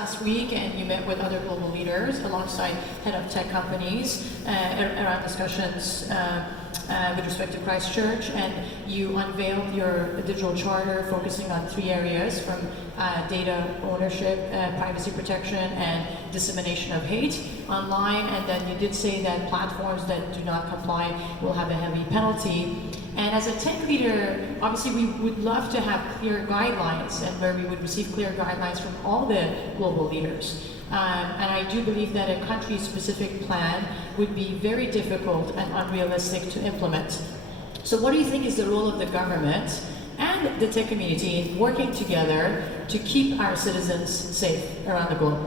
last week, and you met with other global leaders alongside head of tech companies around discussions with respect to Christchurch, and you unveiled your digital charter focusing on 3 areas from data ownership, privacy protection, and dissemination of hate online. And then you did say that platforms that do not comply will have a heavy penalty. And as a tech leader, obviously we would love to have clear guidelines, and where we would receive clear guidelines from all the global leaders. And I do believe that a country-specific plan would be very difficult and unrealistic to implement. So what do you think is the role of the government and the tech community in working together to keep our citizens safe around the globe?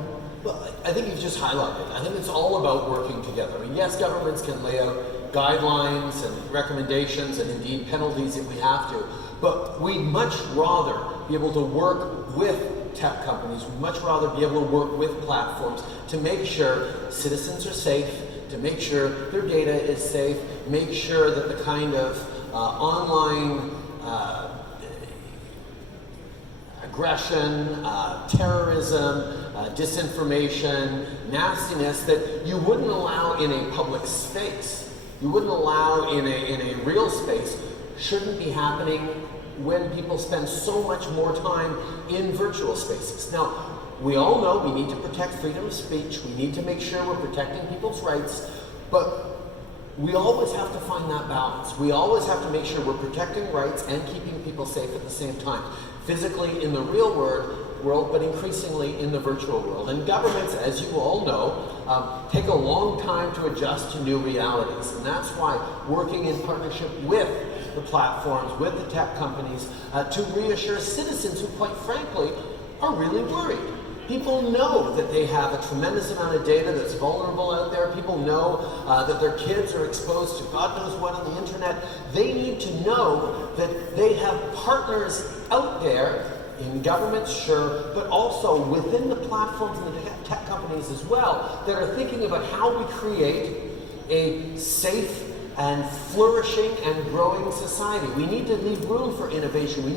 Well, I think you've just highlighted. I think it's all about working together. I mean, yes, governments can lay out guidelines and recommendations and indeed penalties if we have to, but we'd much rather be able to work with tech companies, we'd much rather be able to work with platforms to make sure citizens are safe, to make sure their data is safe, make sure that the kind of online aggression, terrorism, disinformation, nastiness that you wouldn't allow in a public space, you wouldn't allow in a real space, shouldn't be happening when people spend so much more time in virtual spaces. Now, we all know we need to protect freedom of speech, we need to make sure we're protecting people's rights, but we always have to find that balance. We always have to make sure we're protecting rights and keeping people safe at the same time. Physically in the real world, but increasingly in the virtual world. And governments, as you all know, take a long time to adjust to new realities. And that's why working in partnership with the platforms, with the tech companies, to reassure citizens who, quite frankly, are really worried. People know that they have a tremendous amount of data that's vulnerable out there. People know that their kids are exposed to God knows what on the internet. They need to know that they have partners out there in governments, sure, but also within the platforms and the tech companies as well, that are thinking about how we create a safe and flourishing and growing society. We need to leave room for innovation.